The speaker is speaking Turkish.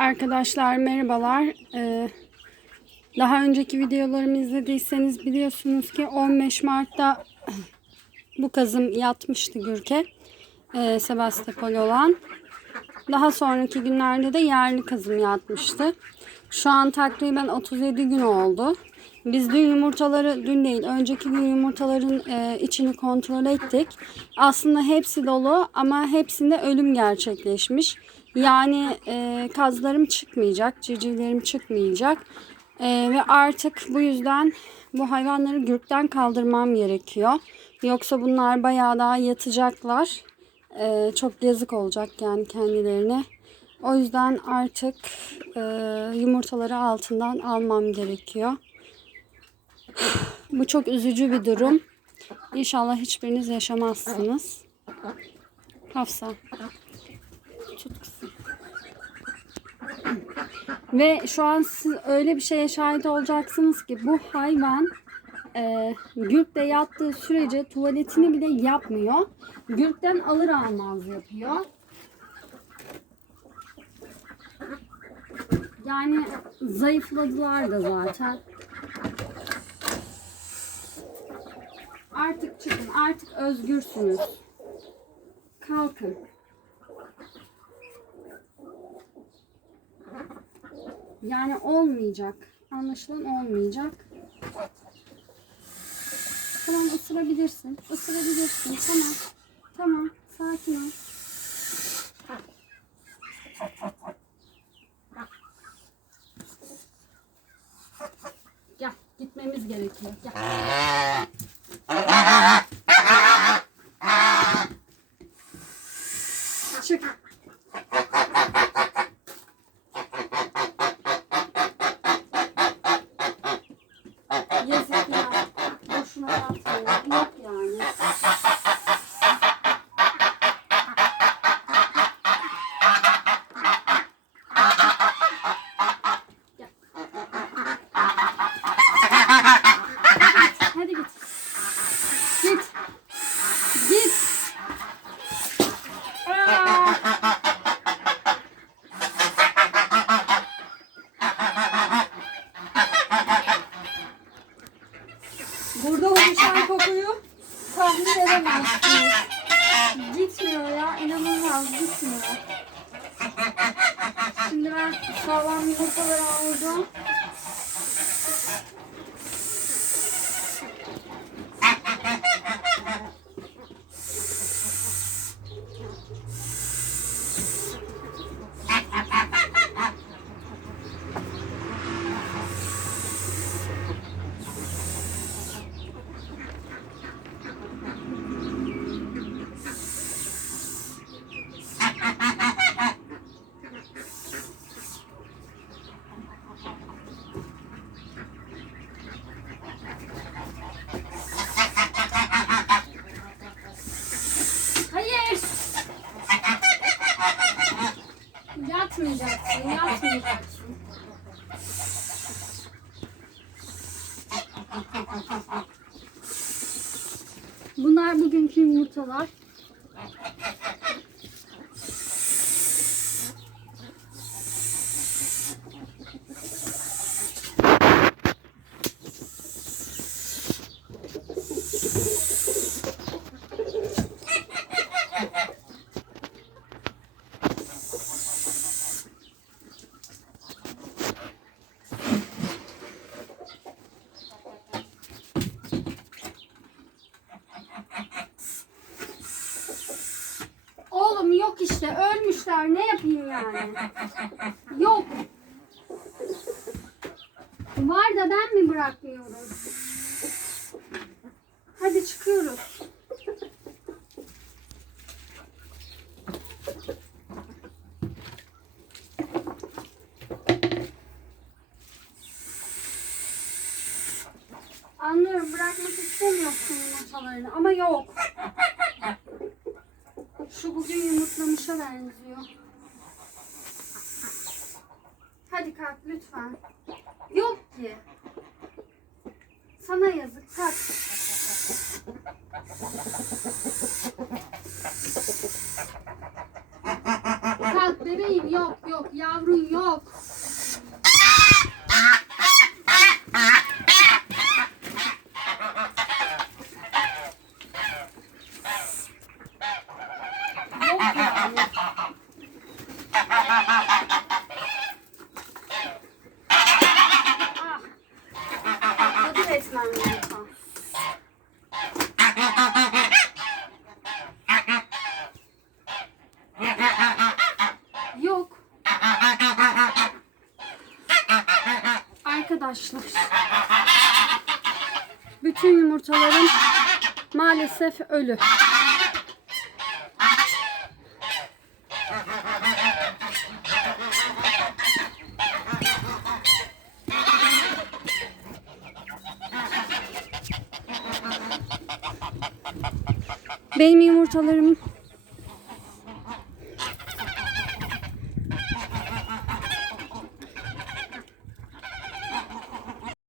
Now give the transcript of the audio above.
Arkadaşlar merhabalar. Ee, daha önceki videolarımı izlediyseniz biliyorsunuz ki 15 Mart'ta bu kazım yatmıştı Gürke. Ee, Sebastopol olan. Daha sonraki günlerde de yerli kazım yatmıştı. Şu an takriben 37 gün oldu. Biz dün yumurtaları, dün değil önceki gün yumurtaların e, içini kontrol ettik. Aslında hepsi dolu ama hepsinde ölüm gerçekleşmiş. Yani e, kazlarım çıkmayacak, civcivlerim çıkmayacak. E, ve artık bu yüzden bu hayvanları gürkten kaldırmam gerekiyor. Yoksa bunlar bayağı daha yatacaklar. E, çok yazık olacak yani kendilerine. O yüzden artık e, yumurtaları altından almam gerekiyor. Bu çok üzücü bir durum. İnşallah hiçbiriniz yaşamazsınız. Hafsa. Kızım. Ve şu an siz öyle bir şeye şahit olacaksınız ki bu hayvan e, gürkte yattığı sürece tuvaletini bile yapmıyor. Gürkten alır almaz yapıyor. Yani zayıfladılar da zaten. Artık çıkın, artık özgürsünüz. Kalkın. Yani olmayacak. Anlaşılan olmayacak. Tamam ısırabilirsin. Isırabilirsin. Tamam. Tamam. Sakin ol. Gel. Gitmemiz gerekiyor. Gel. Yazık ya. Boşuna yapmıyor. Yok yani. Git. Git. Aa! Edemezsiniz. Gitmiyor ya, inanılmaz gitmiyor. Şimdi ben sağlam yumurtaları alacağım. Yatmayacaksın, yatmayacaksın. Bunlar bugünkü yumurtalar. Oğlum yok işte ölmüşler ne yapayım yani? Yok. Var da ben mi bırakmıyorum? Hadi çıkıyoruz. Anlıyorum bırakmak istemiyorsun yumurtalarını ama yok. Şu bugün yumurtlamışa benziyor. Hadi kalk lütfen. Yok ki. Sana yazık kalk. Kalk Bebeğim yok yok yavrun yok yani. Ah. Yok. Arkadaşlar. Bütün yumurtalarım maalesef ölü. Benim yumurtalarım